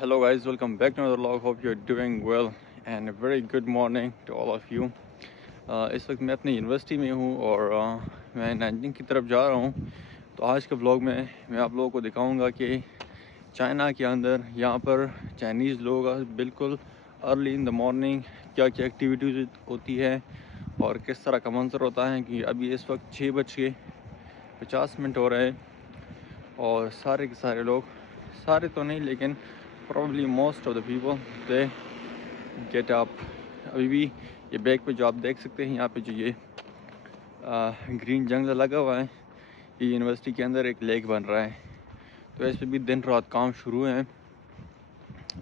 Hello guys, welcome back to another vlog. Hope you're doing well and a very good morning to all of you. इस वक्त मैं अपनी university में हूँ और मैं नैनजिंग की तरफ जा रहा हूँ। तो आज के व्लॉग में मैं आप लोगों को दिखाऊंगा कि चाइना के अंदर यहाँ पर चाइनीज़ लोग बिल्कुल अर्ली इन द मॉर्निंग क्या क्या एक्टिविटीज़ होती है और किस तरह का मंजर होता है कि अभी इस वक्त 6:50 हो रहे हैं और सारे के सारे लोग, सारे तो नहीं लेकिन probably most of the people they get up. अभी भी ये बैग पे जो आप देख सकते हैं यहाँ पे जो ये ग्रीन जंगल लगा हुआ है, ये यूनिवर्सिटी के अंदर एक लेक बन रहा है। तो इस पे भी दिन रात काम शुरू है।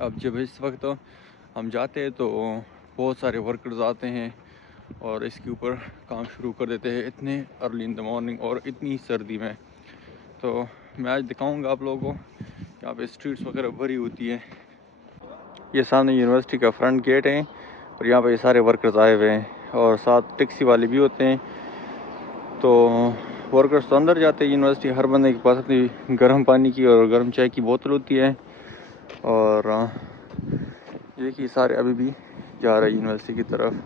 अब जब इस वक्त तो हम जाते हैं तो बहुत सारे वर्कर्स आते हैं और इसके ऊपर काम शुरू कर देते हैं इतने अर्ली इन द मॉर्निंग और इतनी सर्दी में। तो मैं आज दिखाऊंगा आप लोगों को, यहाँ पे स्ट्रीट्स वगैरह भरी होती है। ये सामने यूनिवर्सिटी का फ्रंट गेट है और यहाँ पे ये सारे वर्कर्स आए हुए हैं और साथ टैक्सी वाले भी होते हैं। तो वर्कर्स तो अंदर जाते हैं यूनिवर्सिटी, हर बंदे के पास अपनी गर्म पानी की और गर्म चाय की बोतल होती है। और ये देखिए सारे अभी भी जा रहे हैं यूनिवर्सिटी की तरफ।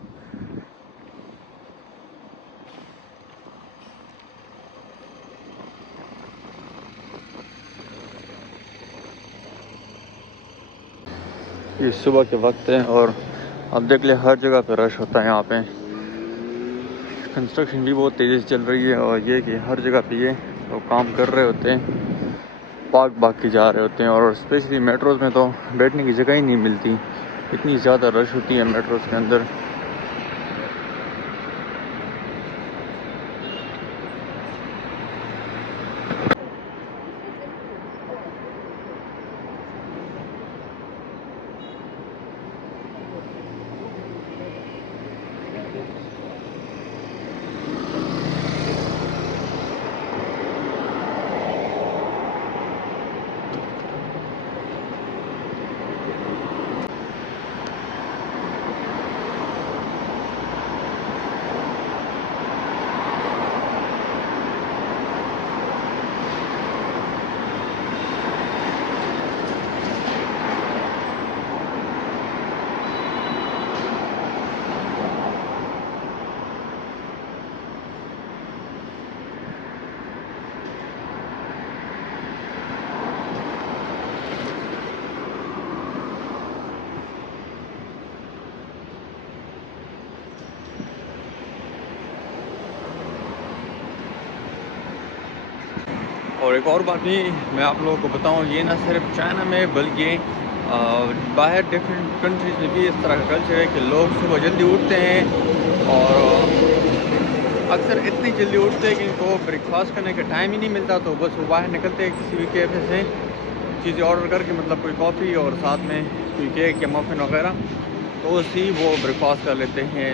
ये सुबह के वक्त है और अब देख ले हर जगह पे रश होता है। यहाँ पे कंस्ट्रक्शन भी बहुत तेज़ी से चल रही है और ये कि हर जगह पे ये लोग काम कर रहे होते हैं, भाग के जा रहे होते हैं। और स्पेशली मेट्रोज़ में तो बैठने की जगह ही नहीं मिलती, इतनी ज़्यादा रश होती है मेट्रोज़ के अंदर। और एक और बात भी मैं आप लोगों को बताऊं, ये ना सिर्फ चाइना में बल्कि बाहर डिफरेंट कंट्रीज़ में भी इस तरह का कल्चर है कि लोग सुबह जल्दी उठते हैं और अक्सर इतनी जल्दी उठते हैं कि इनको ब्रेकफास्ट करने का टाइम ही नहीं मिलता। तो बस वो बाहर निकलते हैं किसी भी कैफ़े से चीज़ें ऑर्डर करके, मतलब कोई कॉफ़ी और साथ में कोई केक या मफ़िन वगैरह, तो उसी वो ब्रेकफास्ट कर लेते हैं।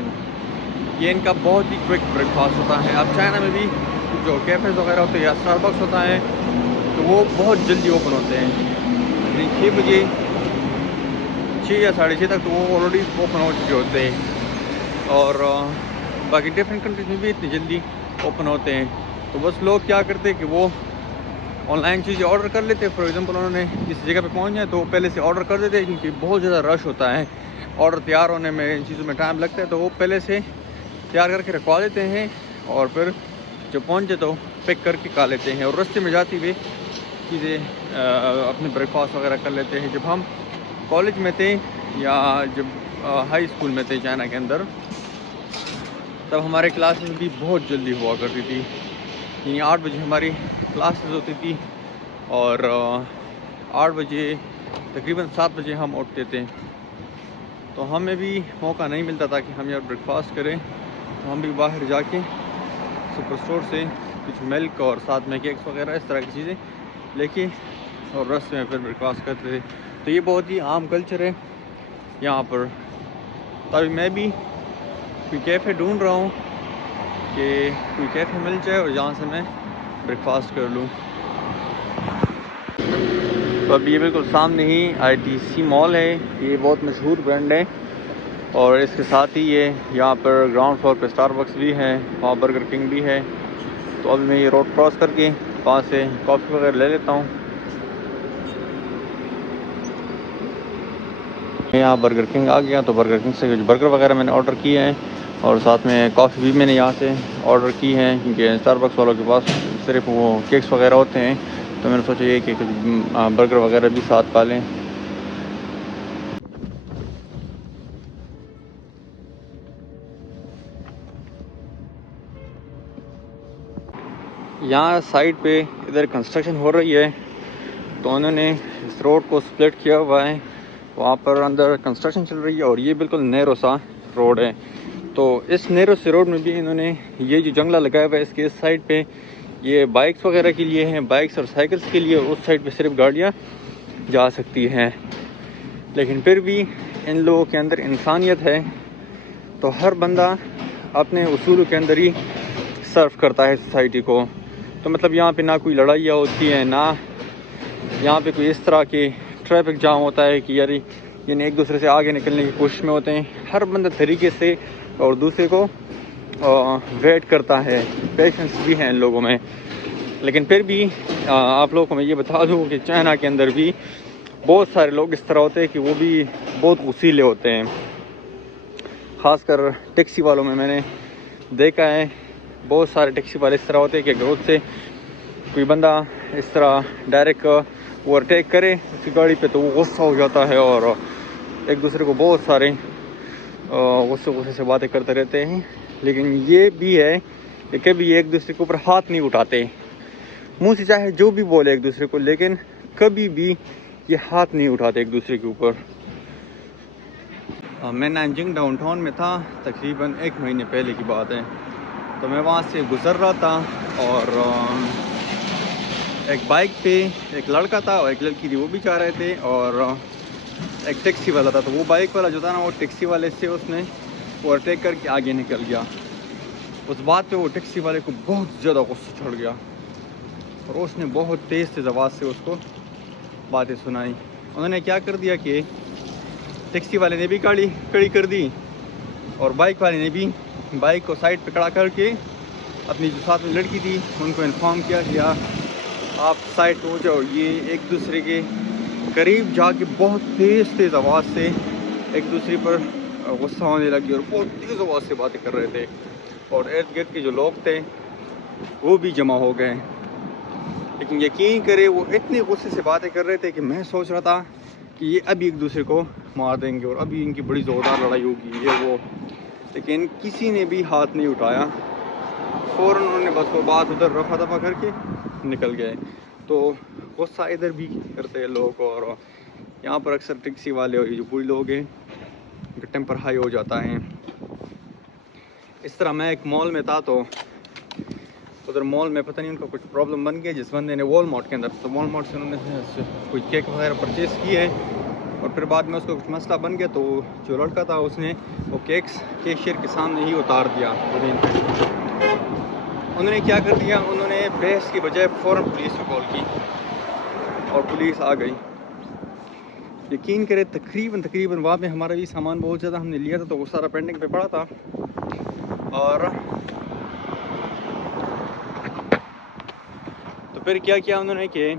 ये इनका बहुत ही क्विक ब्रेकफास्ट होता है। अब चाइना में भी जो कैफ़ेज़ वगैरह होते हैं या स्टारबक्स होता है तो वो बहुत जल्दी ओपन होते हैं, यानी 6 बजे, 6 या 6:30 तक तो वो ऑलरेडी ओपन हो चुके होते हैं। और बाकी डिफरेंट कंट्रीज में भी इतनी जल्दी ओपन होते हैं। तो बस लोग क्या करते हैं कि वो ऑनलाइन चीज़ें ऑर्डर कर लेते हैं। फॉर एग्जांपल उन्होंने जिस जगह पे पहुंच जाए तो पहले से ऑर्डर कर देते हैं, क्योंकि बहुत ज़्यादा रश होता है, ऑर्डर तैयार होने में इन चीज़ों में टाइम लगता है। तो वो पहले से तैयार करके रखवा देते हैं और फिर जब पहुँचे तो पिक करके खा लेते हैं। और रास्ते में जाती हुए चीज़ें अपने ब्रेकफास्ट वगैरह कर लेते हैं। जब हम कॉलेज में थे या जब हाई स्कूल में थे चाइना के अंदर, तब हमारे क्लासेस भी बहुत जल्दी हुआ करती थी, यानी 8 बजे हमारी क्लासेस होती थी और 8 बजे तकरीबन 7 बजे हम उठते थे। तो हमें भी मौका नहीं मिलता था कि हम यार ब्रेकफास्ट करें, तो हम भी बाहर जाके सुपर स्टोर से कुछ मिल्क और साथ में केक्स वगैरह इस तरह की चीज़ें लेके और रास्ते में फिर ब्रेकफास्ट करते थे। तो ये बहुत ही आम कल्चर है यहाँ पर। तभी मैं भी कोई कैफ़े ढूंढ रहा हूँ कि कोई कैफ़े मिल जाए और जहाँ से मैं ब्रेकफास्ट कर लूँ। तो अभी ये बिल्कुल सामने ही ITC मॉल है, ये बहुत मशहूर ब्रांड है। और इसके साथ ही ये यहाँ पर ग्राउंड फ्लोर पे स्टारबक्स भी है, वहाँ बर्गर किंग भी है। तो अभी मैं ये रोड क्रॉस करके वहाँ से कॉफ़ी वगैरह ले लेता हूँ। यहाँ बर्गर किंग आ गया, तो बर्गर किंग से कुछ बर्गर वगैरह मैंने ऑर्डर किए हैं और साथ में कॉफ़ी भी मैंने यहाँ से ऑर्डर की है, क्योंकि स्टारबक्स वालों के पास सिर्फ वो केक्स वगैरह होते हैं, तो मैंने सोचा ये कि कुछ बर्गर वगैरह भी साथ पा लें। यहाँ साइड पे इधर कंस्ट्रक्शन हो रही है, तो उन्होंने इस रोड को स्प्लिट किया हुआ है, वहाँ पर अंदर कंस्ट्रक्शन चल रही है और ये बिल्कुल नैरो सा रोड है। तो इस नैरो से रोड में भी इन्होंने ये जो जंगला लगाया हुआ है इसके इस साइड पे ये बाइक्स वगैरह के लिए हैं, बाइक्स और साइकिल्स के लिए। उस साइड पे सिर्फ गाड़ियाँ जा सकती हैं, लेकिन फिर भी इन लोगों के अंदर इंसानियत है, तो हर बंदा अपने उसूलों के अंदर ही सर्व करता है सोसाइटी को। तो मतलब यहाँ पे ना कोई लड़ाइयाँ होती हैं, ना यहाँ पे कोई इस तरह के ट्रैफिक जाम होता है कि यार यानी एक दूसरे से आगे निकलने की कोशिश में होते हैं। हर बंदा तरीके से और दूसरे को वेट करता है, पेशेंस भी है इन लोगों में। लेकिन फिर भी आप लोगों को मैं ये बता दूँ कि चाइना के अंदर भी बहुत सारे लोग इस तरह होते हैं कि वो भी बहुत गुस्सीले होते हैं। ख़ासकर टैक्सी वालों में मैंने देखा है, बहुत सारे टैक्सी वाले इस तरह होते हैं कि अगर उससे कोई बंदा इस तरह डायरेक्ट ओवरटेक करे उसकी गाड़ी पे, तो वो गुस्सा हो जाता है और एक दूसरे को बहुत सारे गुस्से से बातें करते रहते हैं। लेकिन ये भी है कि कभी एक दूसरे के ऊपर हाथ नहीं उठाते, मुंह से चाहे जो भी बोले एक दूसरे को, लेकिन कभी भी ये हाथ नहीं उठाते एक दूसरे के ऊपर। मैं नानजिंग डाउनटाउन में था, तकरीबन 1 महीने पहले की बात है। तो मैं वहाँ से गुज़र रहा था और एक बाइक पे एक लड़का था और एक लड़की थी, वो भी जा रहे थे, और एक टैक्सी वाला था। तो वो बाइक वाला जो था ना, वो टैक्सी वाले से उसने ओवरटेक करके आगे निकल गया। उस बात पे वो टैक्सी वाले को बहुत ज़्यादा गुस्सा चढ़ गया और उसने बहुत तेज़ आवाज़ से उसको बातें सुनाई। उन्होंने क्या कर दिया कि टैक्सी वाले ने भी गाड़ी खड़ी कर दी और बाइक वाले ने भी बाइक को साइड पे खड़ा करके अपनी जो साथ में लड़की थी उनको इन्फॉर्म किया कि आप साइड हो जाओ। ये एक दूसरे के करीब जाके बहुत तेज़ आवाज़ से एक दूसरे पर गुस्सा होने लगी और बहुत तेज़ आवाज़ से बातें कर रहे थे, और इर्द गिर्द के जो लोग थे वो भी जमा हो गए। लेकिन यकीन करें वो इतने गुस्से से बातें कर रहे थे कि मैं सोच रहा था कि ये अभी एक दूसरे को मार देंगे और अभी इनकी बड़ी ज़ोरदार लड़ाई होगी ये वो। लेकिन किसी ने भी हाथ नहीं उठाया, फ़ौरन उन्होंने बस वो बात उधर रफा दफा करके निकल गए। तो गुस्सा इधर भी करते हैं लोग, और यहाँ पर अक्सर टैक्सी वाले और ये जो बूढ़े लोग हैं उनका टेम्पर हाई हो जाता है। इस तरह मैं एक मॉल में था, तो उधर मॉल में पता नहीं उनका कुछ प्रॉब्लम बन गया जिस बंदे ने वॉलमार्ट के अंदर, तो वॉलमार्ट से उन्होंने कुछ केक वगैरह परचेज़ किए और फिर बाद में उसको कुछ मसला बन गया, तो जो लड़का था उसने वो केक्स कैशियर के सामने ही उतार दिया ज़मीन पे। उन्होंने क्या कर दिया, उन्होंने बहस की बजाय फ़ौरन पुलिस को कॉल की और पुलिस आ गई। यकीन करें तकरीबन वहाँ पे हमारा भी सामान बहुत ज़्यादा हमने लिया था, तो वो सारा पेंडिंग पे पड़ा था। और तो फिर क्या किया उन्होंने कि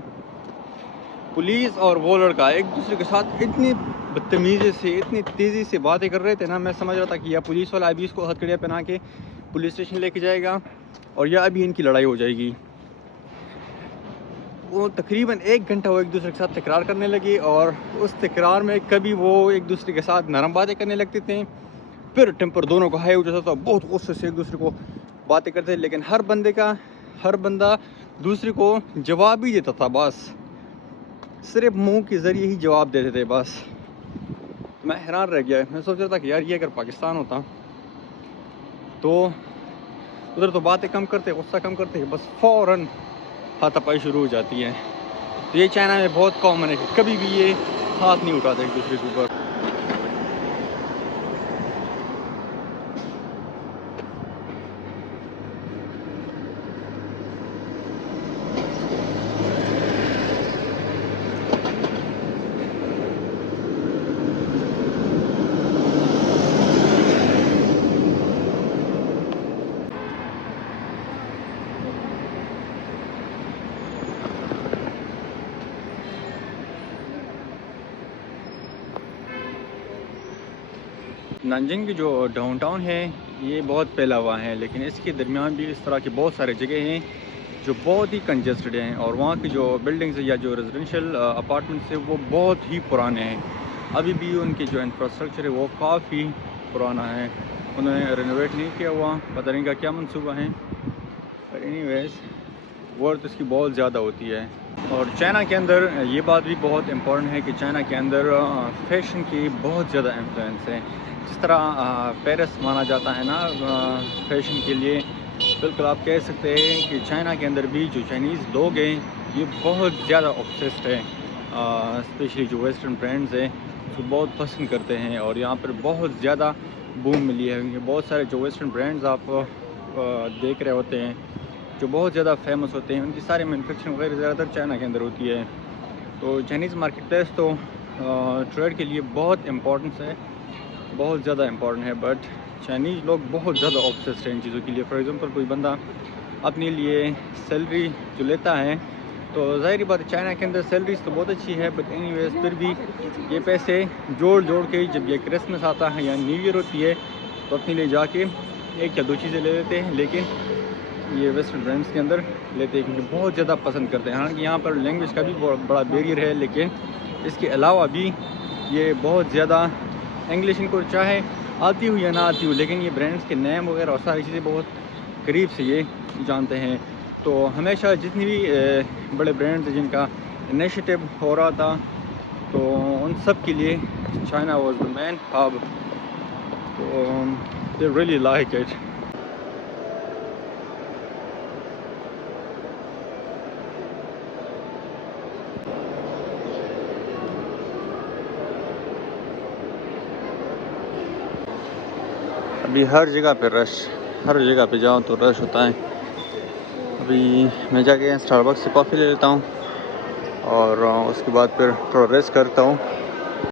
पुलिस और वो लड़का एक दूसरे के साथ इतनी बदतमीज़ी से इतनी तेज़ी से बातें कर रहे थे ना, मैं समझ रहा था कि या पुलिस वाला अभी इसको हथकड़ियाँ पहना के पुलिस स्टेशन लेके जाएगा और या अभी इनकी लड़ाई हो जाएगी। वो तकरीबन 1 घंटा वो एक दूसरे के साथ तकरार करने लगे, और उस तकरार में कभी वो एक दूसरे के साथ नरम बातें करने लगते थे, फिर टेम्पर दोनों का हाई हो जाता था, बहुत गुस्से से एक दूसरे को बातें करते थे। लेकिन हर बंदा दूसरे को जवाब ही देता था, बस सिर्फ मुंह के ज़रिए ही जवाब देते थे बस। मैं हैरान रह गया, मैं सोच रहा था कि यार ये अगर पाकिस्तान होता तो उधर तो बातें कम करते, गुस्सा कम करते, बस फ़ौरन हाथापाई शुरू हो जाती है। तो ये चाइना में बहुत कॉमन है कि कभी भी ये हाथ नहीं उठाते एक दूसरे के ऊपर। नानजिंग की जो डाउनटाउन है ये बहुत फैला हुआ है, लेकिन इसके दरमियान भी इस तरह की बहुत सारे जगह हैं जो बहुत ही कंजस्टेड हैं, और वहाँ की जो बिल्डिंग्स या जो रेजिडेंशियल अपार्टमेंट्स है वो बहुत ही पुराने हैं। अभी भी उनकी जो इंफ्रास्ट्रक्चर है वो काफ़ी पुराना है, उन्होंने रेनोवेट नहीं किया हुआ, पता नहीं का क्या मंसूबा है। पर एनीवेज वर्थ इसकी बहुत ज़्यादा होती है। और चाइना के अंदर ये बात भी बहुत इम्पोर्टेंट है कि चाइना के अंदर फ़ैशन की बहुत ज़्यादा इन्फ्लुएंस है। जिस तरह पेरिस माना जाता है ना फ़ैशन के लिए, बिल्कुल आप कह सकते हैं कि चाइना के अंदर भी जो चाइनीज़ लोग हैं ये बहुत ज़्यादा ऑब्सेस्ड है, स्पेशली जो वेस्टर्न ब्रांड्स हैं उसको बहुत पसंद करते हैं, और यहाँ पर बहुत ज़्यादा बूम मिली है। क्योंकि बहुत सारे जो वेस्टर्न ब्रांड्स आप देख रहे होते हैं जो बहुत ज़्यादा फेमस होते हैं, उनकी सारी मैन्युफैक्चरिंग वगैरह ज़्यादातर चाइना के अंदर होती है। तो चाइनीज़ मार्केट प्लेस तो ट्रेड के लिए बहुत इम्पोर्टेंस है, बहुत ज़्यादा इम्पोर्टेंट है। बट चाइनीज़ लोग बहुत ज़्यादा ऑब्सेस्ड हैं इन चीज़ों के लिए। फॉर एग्ज़ाम्पल कोई बंदा अपने लिए सैलरी जो लेता है, तो ज़ाहिर बात है चाइना के अंदर सैलरीज तो बहुत अच्छी है, बट एनीवेज फिर भी ये पैसे जोड़ जोड़ के जब ये क्रिसमस आता है या न्यू ईयर होती है तो अपने लिए जाके एक या दो चीज़ें ले लेते हैं, लेकिन ये वेस्टर्न ब्रांड्स के अंदर लेते हैं क्योंकि बहुत ज़्यादा पसंद करते हैं। हालांकि यहाँ पर लैंग्वेज का भी बहुत बड़ा बैरियर है, लेकिन इसके अलावा भी ये बहुत ज़्यादा इंग्लिश इनको चाहे आती हो या ना आती हो, लेकिन ये ब्रांड्स के नेम वगैरह और सारी चीज़ें बहुत करीब से ये जानते हैं। तो हमेशा जितनी भी बड़े ब्रांड्स हैं जिनका इनिशिएटिव हो रहा था, तो उन सब के लिए China was the main hub. तो दे रियली लाइक इट। अभी हर जगह पे रश, हर जगह पे जाओ तो रश होता है। अभी मैं जाके स्टारबक्स से कॉफ़ी ले लेता हूँ और उसके बाद फिर थोड़ा रेस्ट करता हूँ।